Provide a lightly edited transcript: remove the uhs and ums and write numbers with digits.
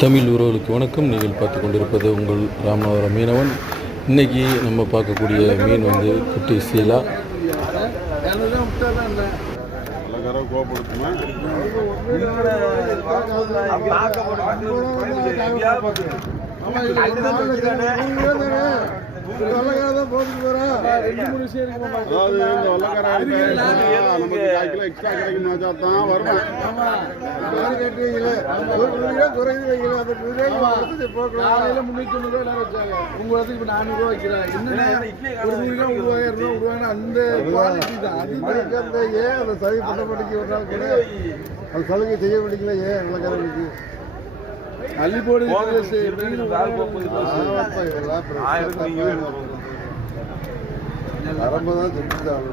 தமிழ் உறவுகளுக்கு வணக்கம். நீங்கள் பார்த்து கொண்டிருப்பது உங்கள் ராமநாதபுரம் மீனவன். இன்றைக்கி நம்ம பார்க்கக்கூடிய மீன் வந்து குட்டி சீலா. சலுகை செய்ய முடியல. ஏன் வெள்ளக்காரனுக்கு அள்ளி போடு வரம்பதான் செஞ்சுட்டாங்க.